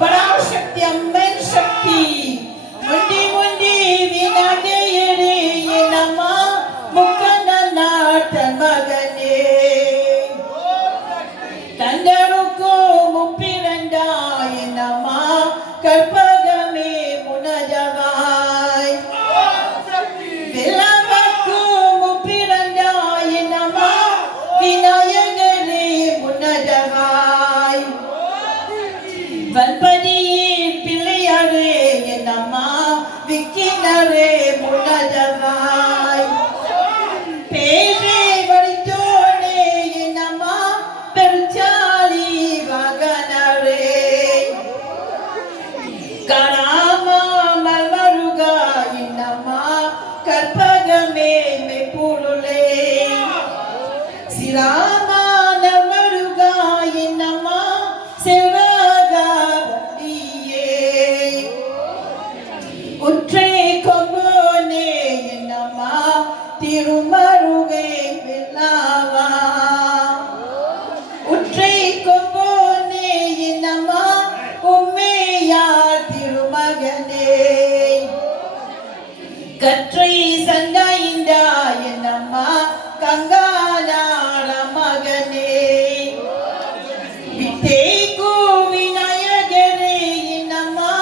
பராசக்தி அம்மன் சக்தி முண்டி முண்டி விநாயகரே என்னம்மா முக்கண்ண நாட்டன் மகனே தந்தருக்கோ முப்பிரண்டா என்னம்மா கற்பகமே முனஜவாய் வெள்ளவக்கு முப்பிரண்டா என்னம்மா விநாயகரே முனஜவாய் வன்பதியில் பிள்ளையாரே என்னம்மா விக்கினரே முனஜவாய் பேரே வடித்தோனே என்னம்மா பெருச்சாலி வகனரே கராமா மல்மருகா என்னம்மா கற்பகமே மெப்புருளே சிராமா நல்மருகா என்னம்மா உற்றே கொம்போனே என்னம்மா திருமருகை பிள்ளாவா உற்றே கொம்போனே என்னம்மா உம்மையார் திருமகனே கற்றை சண்டைந்தா என்னம்மா கங்கானார மகனே வித்தே விநாயகரே என்னம்மா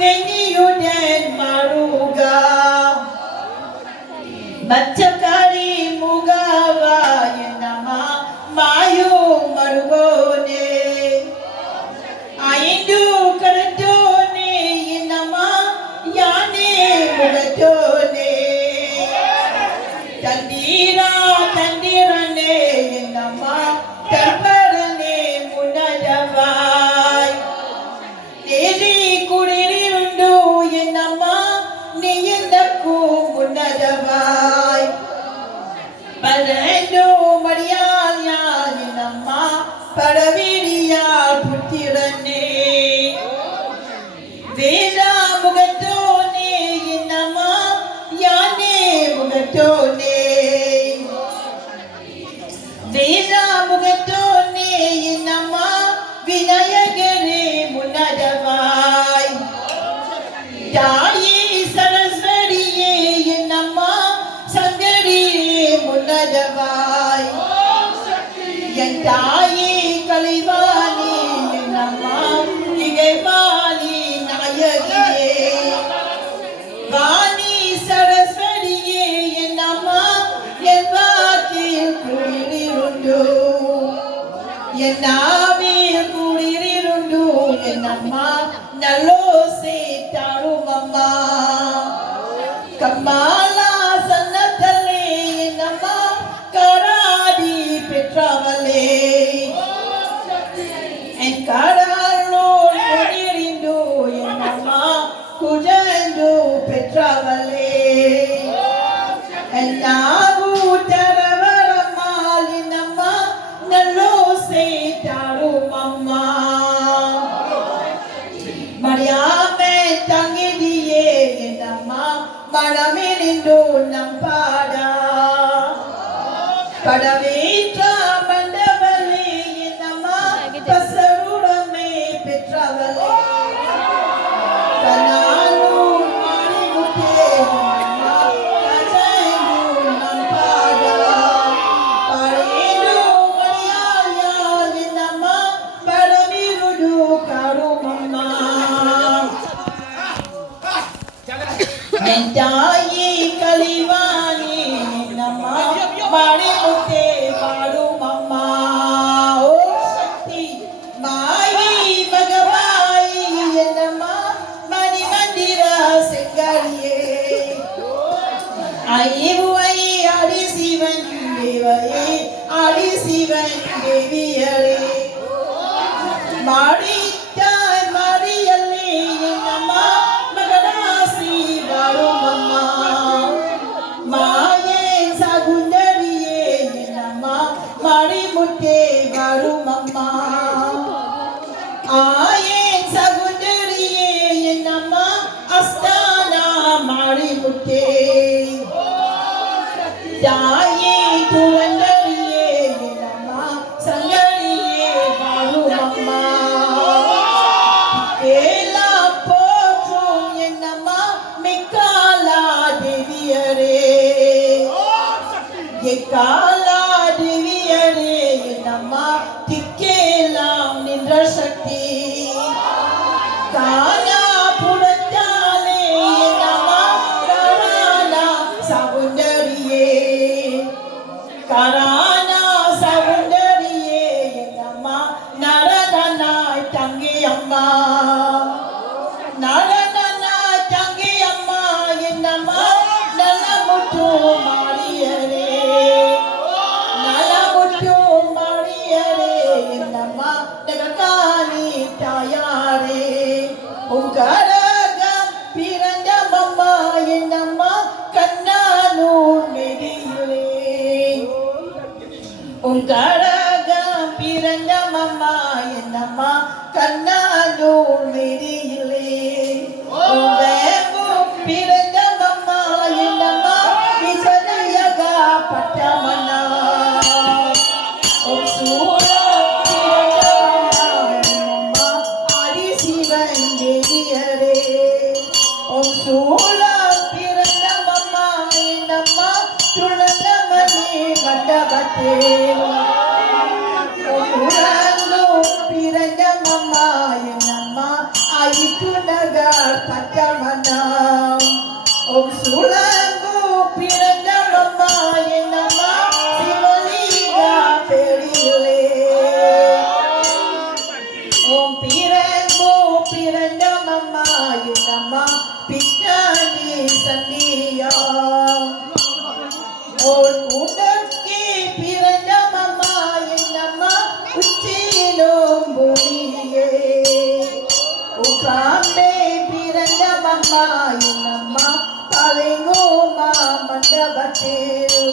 வெண்ணியுடன் மருகா மச்சக்காரி முகாவா என்னம்மா மாயோ மருகோனே ஐந்து கரத்தோனே என்னம்மா யானே முகத்தோனே தந்தீரா தந்திரனே என்னம்மா தற்பரனே முனஜவாய் தேதி குடிரிருண்டு என்னம்மா நீ எந்தக்கு முன்னதவாய் பலந்தோ மடியால் யார் என்னம்மா படவிரியார் புத்திரனே வேதா முகத்தோனே என்னம்மா யானே முகத்தோனே வேதா முகத்தோனே என்னம்மா விநாயகரே முனஜவாய் தாயே சரஸ்வதியே என்னம்மா சங்கரியே முனஜவாய் என் தாயே கலைவாணி என்னம்மா இகைவாணி நாயகியே வாணி சரஸ்வதியே என்னம்மா என் வாக்கில் குடியிருண்டு என் நாவில் குடியிருண்டு என்னம்மா நல்லோசை தாருமம்மா கம்மாலா சன்னத்தலே என்னம்மா கராடி பெற்றவளே என் கடாலோடு குடியிருந்து என்னம்மா குஜந்து பெற்றவளே என் நாவு தரவரம்மாள் என்னம்மா நல்லோசை தாருமம்மா மரியாமே தங்கிதியே என்னம்மா மனமே நின்று நம் பாடா படவேற்ற மண்டபலே என்னம்மா பசருடமே பெற்றவளே கனானு மாணிமுத்தே என்னம்மா கஜைந்து நம் பாடா பாடேடு மரியாள் என்னம்மா படமிருடு கருமம்மா தாயே கலிவாணி என்னம்மா மணிமுத்தே பாடுமம்மா ஓ சக்தி மாயி மகமாயி என்னம்மா மணி மந்திர செங்கரியே ஐயுவை ஆடி சிவன் தேவையே ஆடி சிவன் தேவியரே மாடித்தாய் மாடியல்லே என்னம்மா மகராசி வாழுமம்மா மாயே சகுந்தரியே என்னம்மா மணிமுத்தே வாழுமம்மா ஆயே சகுந்தரியே என்னம்மா அஸ்தானா மணிமுத்தே தாயே துவந்தரியே உங்கழகம் பிறந்த மம்மா என்னம்மா கண்ணாலூர் மெரியிலே பிறந்த மம்மா என்னம்மா விசனையக பட்டமன்னா பிறந்த மம்மா என்னம்மா ஆயிட்டு நகர் பட்டமன்னா ஓம் சூழங்கு பிறந்த மம்மா என்னம்மா சிவலிங்கா பெரியிலே ஓம் பிறங்கு பிறந்த மம்மா என்னம்மா பிச்சாணி சந்தியா ஓர் உடற்கே பிறந்த மம்மா என்னம்மா உச்சியிலும் பூமியே உகாம்பே பிறந்த மம்மா என்னம்மா பதைங்கோமா மண்டபத்தில்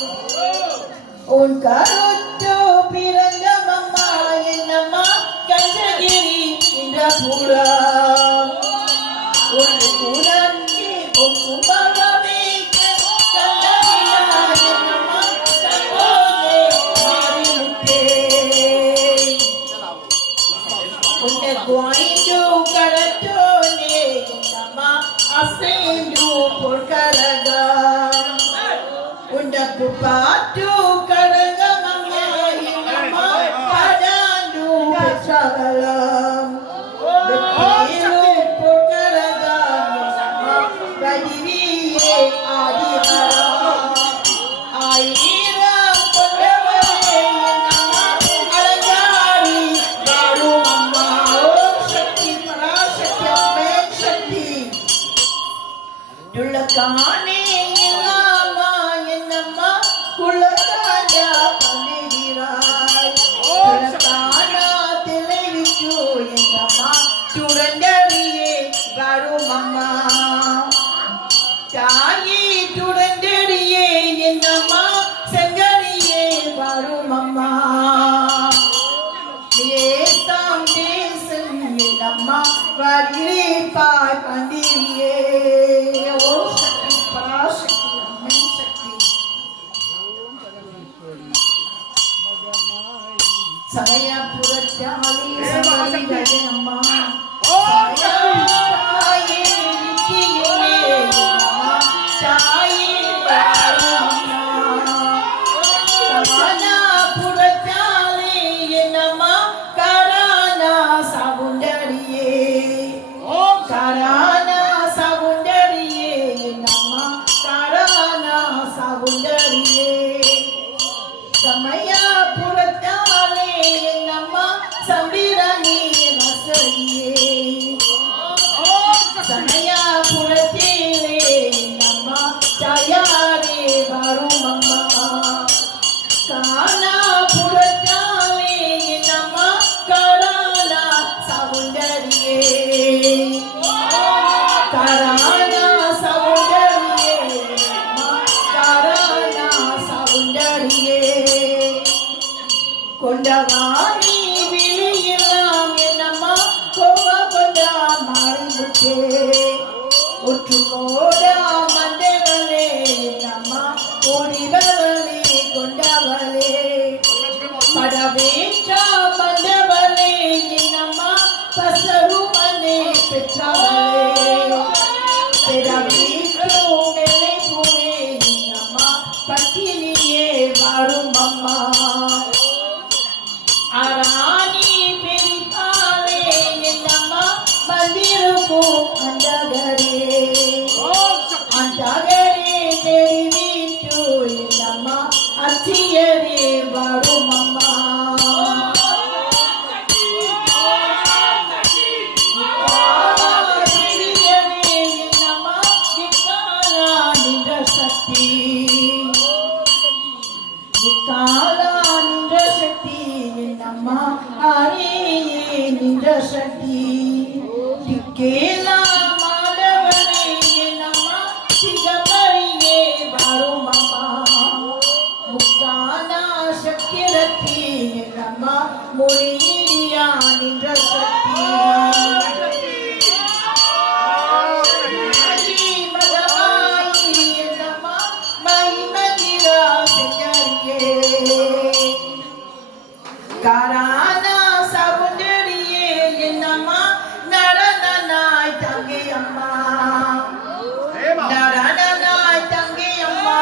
உன் கருத்து பிறந்த மம்மா என்னம்மா கஞ்சகிரி என்ற புறம் உன் புறக்கே உன் கும்பகமே Guaindo karatone nama asendu porkaraga unda kupatu karaga mama nama padandu petragalam bepiru porkaraga nama badiriye adihara aira kodavale nama alangari baru mama Dulakane illama ennamma kulakada pandirai Dulakana televittu ennamma turandariye varu mamma Tayi turandariye ennamma sangariye varu mamma Desam desam ennamma varire pai pandiriye Saya puratali samari gaje amma taye nikiyule amma taye amma samana puratali nama karana sabundariye karana sabundariye nama karana sabundariye samaya puratali nama sambirani rasaliye samaya puratile nama tayare baru mama kana puratali nama karana sabundariye karana sabundariye nama karana sabundariye கொண்டவாணி விழியெல்லாம் என்னம்மா கோவா கொண்டா மாறிவிட்டே ஒற்று கோடா மண்டவளே என்னம்மா ஓடிவளே கொண்டவளே படவேற்றா மண்டவளே என்னம்மா பசரு மனே பெற்றவளே பெறவீற்று மேலே பூவே என்னம்மா பத்தினியே வாரும் அம்மா Arani perikale enamma mandiruku andagare terivitu enamma atiyare varu mama enamma vikala nindra shakti Namma Ariye Nindra Shakti Tikela Madhavane Namma Sigabariye Varu Mama Mukana Shakirati சக்தி என்னம்மா மொழியியா நின்ற சக்தி காரானா சவுண்டரியே என்னம்மா நடனனாய் தங்கி அம்மா நடனனாய் தங்கி அம்மா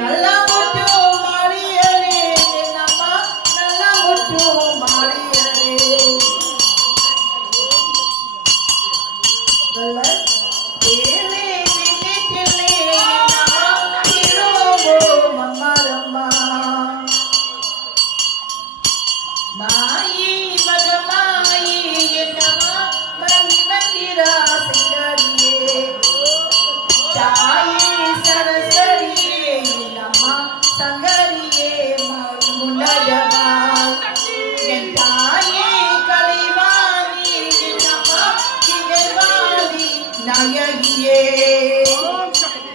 நல்ல முட்டு மாறியரே என்னம்மா நல்ல முட்டு மாறியரே மாயி மகமாயி என்னம்மா மகிமந்திரா சிங்கரியே தாயே சரஸ்வரியே என்னம்மா சங்கரியே முன்னதமா என் தாயே கலைவாணி என்னம்மா கிகழ்வாணி நாயகியே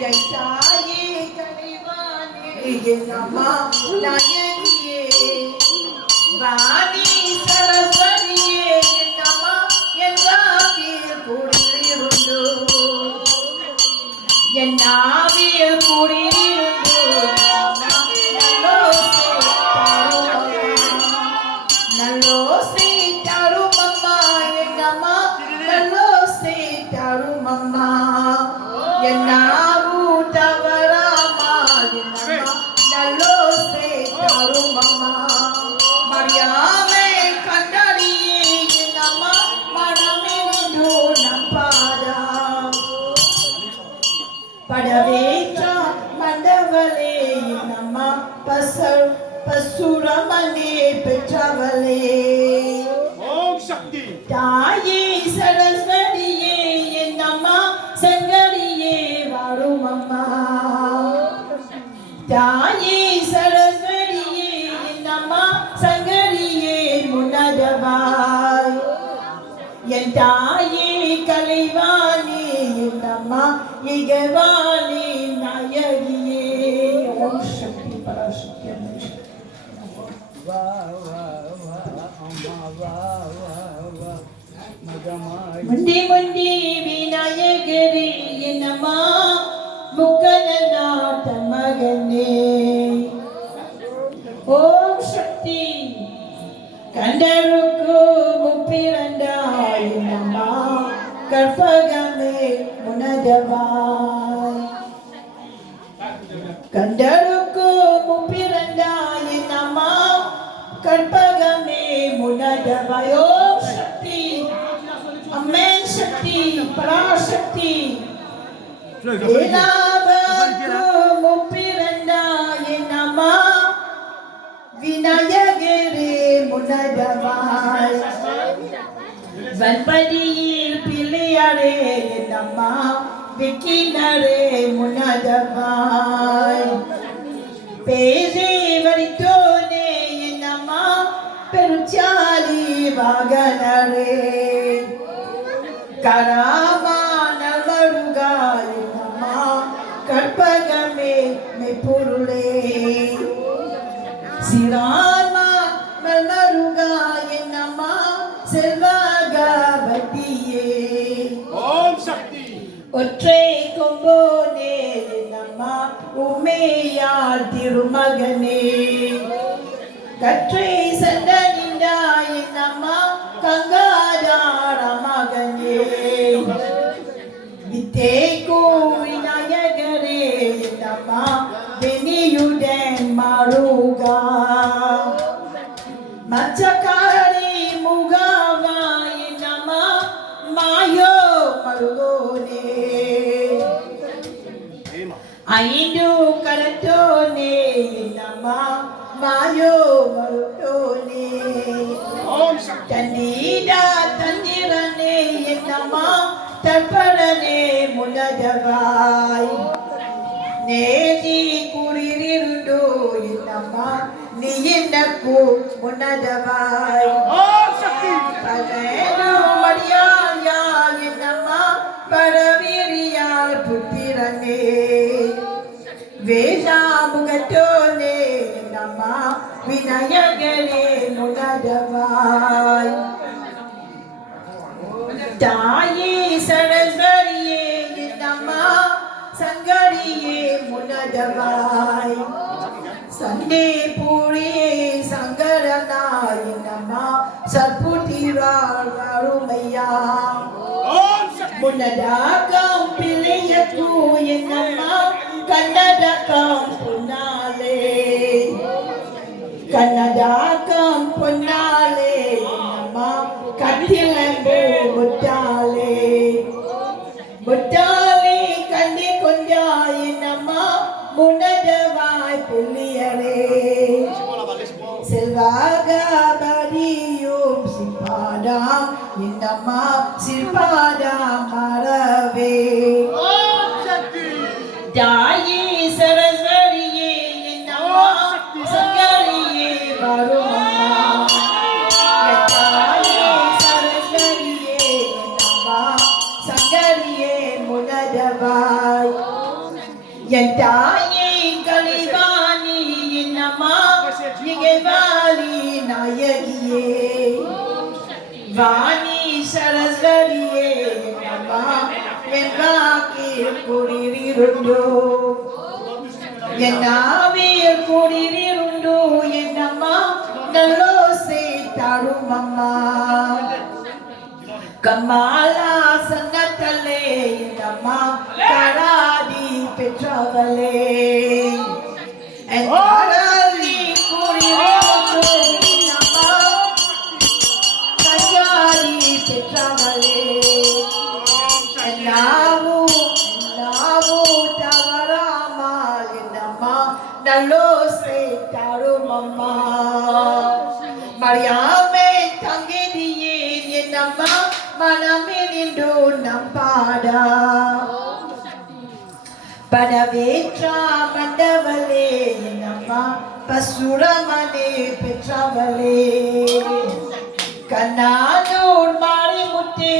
என் தாயே கலைவாணி என்னம்மா நாயகியே வாணி சரஸ்வதியே என்னம்மா என் வாக்கில் கூடியிருந்து என் நாவில் கூடியிருந்து நல்லோசை தருமம்மா என்னம்மா நல்லோசை தருமம்மா என் நாவு தவறாமா என்னம்மா நல்லோசை தருமம்மா மரியாமை கண்டறியே என்னம்மா மனமென்று நம்பாதா படவேற்ற மண்டவளே என்னம்மா பசுரமனே பெற்றவளே ஓம் சக்தி தாயே சரஸ்வதியே என்னம்மா சங்கரியே வாரும் அம்மா தாயே சரஸ்வதியே என்னம்மா சங்கரியே முன்னதவாய் என் தாயே கலைவாணி என்னம்மா இகவாணி நாயகியே ஓம் சக்தி பராசக்தி முண்டி முண்டி விநாயகரே என்னம்மா முக்கநாத மகனே ஓம் சக்தி கண்டருக்கு முப்பிரண்டாய் என்னம்மா கற்பகமே முனதவாய் கண்டருக்கு முப்பிரண்டாய் என்னம்மா கற்பகமே முனதவாய் ஓம் சக்தி அம்மேன் சக்தி பராசக்தி ஏனாவக்கு முப்பிரண்டாய் என்னம்மா விநாயகரே முனதவாய் வன்பதியில் பிள்ளையாரே என்னம்மா விக்கினரே முனதவாய் பேரே வரித்தோனே என்னம்மா பெருச்சாலி வாகனரே கராமா நல்வருகா என்னம்மா கற்பகமே மெய்ப்பொருளே சிராமா மல்மருகா என்னம்மா செல்வகவதியே ஓம் சக்தி ஒற்றை கொம்போனே என்னம்மா உமையாள் திருமகனே கற்றை சண்டனிண்டா என்னம்மா கங்காதார மகனே வித்தே கோவிநாயகரே என்னம்மா வெனியுடன் மாறுகா மச்சக்காரி முகாவா என்னம்மா மாயோ மருகோனே ஐந்து கரத்தோனே என்னம்மா மாயோ மருகோனே தண்ணீடா தந்திரனே என்னம்மா தற்படனே முனதவாய் நேதி குளிரிருந்தோ என்னம்மா நீ என்னக்கு முனதவாய் பலேரு மரியாயா என்னம்மா பரவீரியால் புத்திரனே வேஷாமுகத்தோனே என்னம்மா விநாயகரே முனதவாய் தாயே சரஸ்வரியே என்னம்மா சங்கரியே முனதவாய் சண்டே பூரியே சங்கரனாய் என்னம்மா சற்புத்திராள் அருமையா முன்னதாகம் பிள்ளையக்கு என்னம்மா கண்ணதாகம் பொன்னாலே கண்ணதாகம் பொன்னாலே என்னம்மா கட்டிலம்பு முட்டாலே முட்டாலே கண்டி கொஞ்சா என்னம்மா முன்னதவாய் புள்ளியரே செல்வாக பரியும் சிப்பாடாம் என்னம்மா சிற்பாடாம் மறவே தாயே சரஸ்வரியே என்னம்மா சங்கரியே வருமம்மா தாயே சரஸ்வரியே என்னம்மா சங்கரியே முனதவாய் என் தாயே கலிவாணி என்னம்மா இகவாலி நாயகியே வாணி சரஸ்வரியே என்னம்மா என் வாக்கில் குடியிருந்தோ என் ஆவியில் குடியிருந்தோ என்னம்மா நல்லோசை தருமம்மா கமாலா சன்னத்தலே என்னம்மா கராதி பெற்றவளே என் கராதி குடியிருந்தோ என்னம்மா கராதி பெற்றவளே எல்லாவோ தவறாமல் என்னம்மா நல்லோசை தருமம்மா மரியாமே தங்கிதியே என்னம்மா மனமே நின்று நம்பாடா படவேற்றா மண்டவளே என்னம்மா பசுரமனே பெற்றவளே கண்ணானூர் மாறி முத்தே